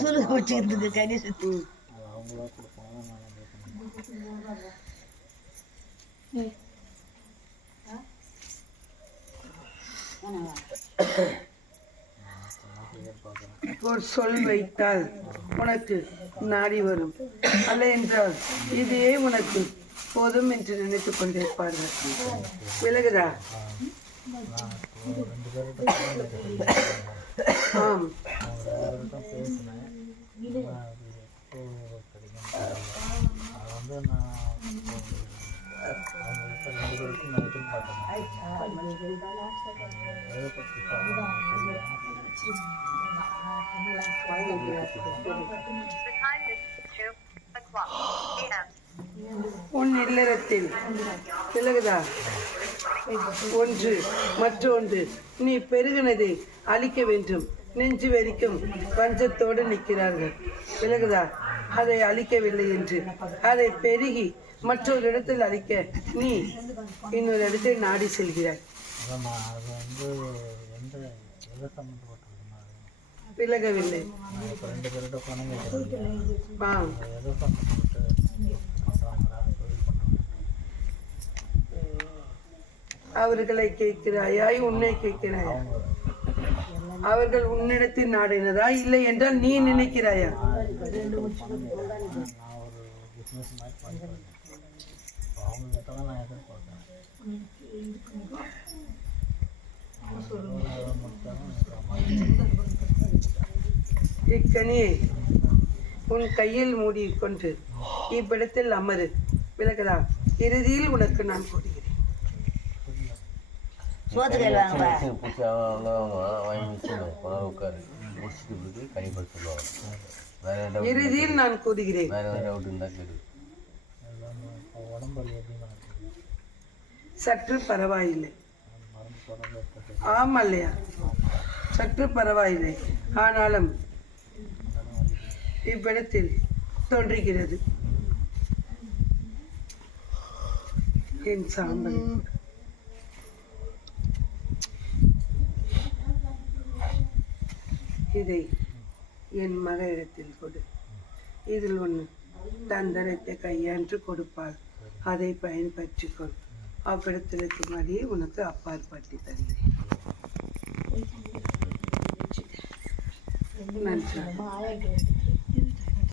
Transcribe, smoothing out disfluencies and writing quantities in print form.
சுருக வச்சுக்கிறதுக்கு கணேசத்து ஒரு சொல் வைத்தால் உனக்கு நாடி வரும், அல்ல என்றால் இதுவே உனக்கு போதும் என்று நினைத்துக் கொண்டிருப்பார்கள். விலகுதா? ஆம். உன் இல்லறத்தில் விலகுதா? ஒன்று மற்றொன்று நீ பெருகினதை அழிக்க வேண்டும். நெஞ்சு வரைக்கும் பஞ்சத்தோடு நிற்கிறார்கள். விலகுதா? அதை அழிக்கவில்லை என்று அதை பெருகி மற்றொரு இடத்தில் அழிக்க நீ இன்னொரு இடத்தை நாடி செல்கிறாய். விலகவில்லை. அவர்களை கேட்கிறாயா, உன்னை கேட்கிறாயா? அவர்கள் உன்னிடத்தில் நாடினதா, இல்லை என்றால் நீ நினைக்கிறாயா? இக்கனியை உன் கையில் மூடிக்கொண்டு இவ்விடத்தில் அமரு. விலகலா? இறுதியில் உனக்கு நான் கூறுகிறேன். இறுதியில் நான் கூறுகிறேன். சற்று பரவாயில்லை. ஆமல்லையா? சற்று பரவாயில்லை. ஆனாலும் இவ்விடத்தில் தோன்றுகிறது என் சாம்பல். இதை என் மகளிடத்தில் கொடு. இதில் ஒன்று தந்தரத்தை கையாண்டு கொடுப்பாள். அதை பயன்பற்றிக்கொள். அவ்விடத்தில் இருக்கும்படியே உனக்கு அப்பாற்பட்டி தருகிறேன். நன்றி.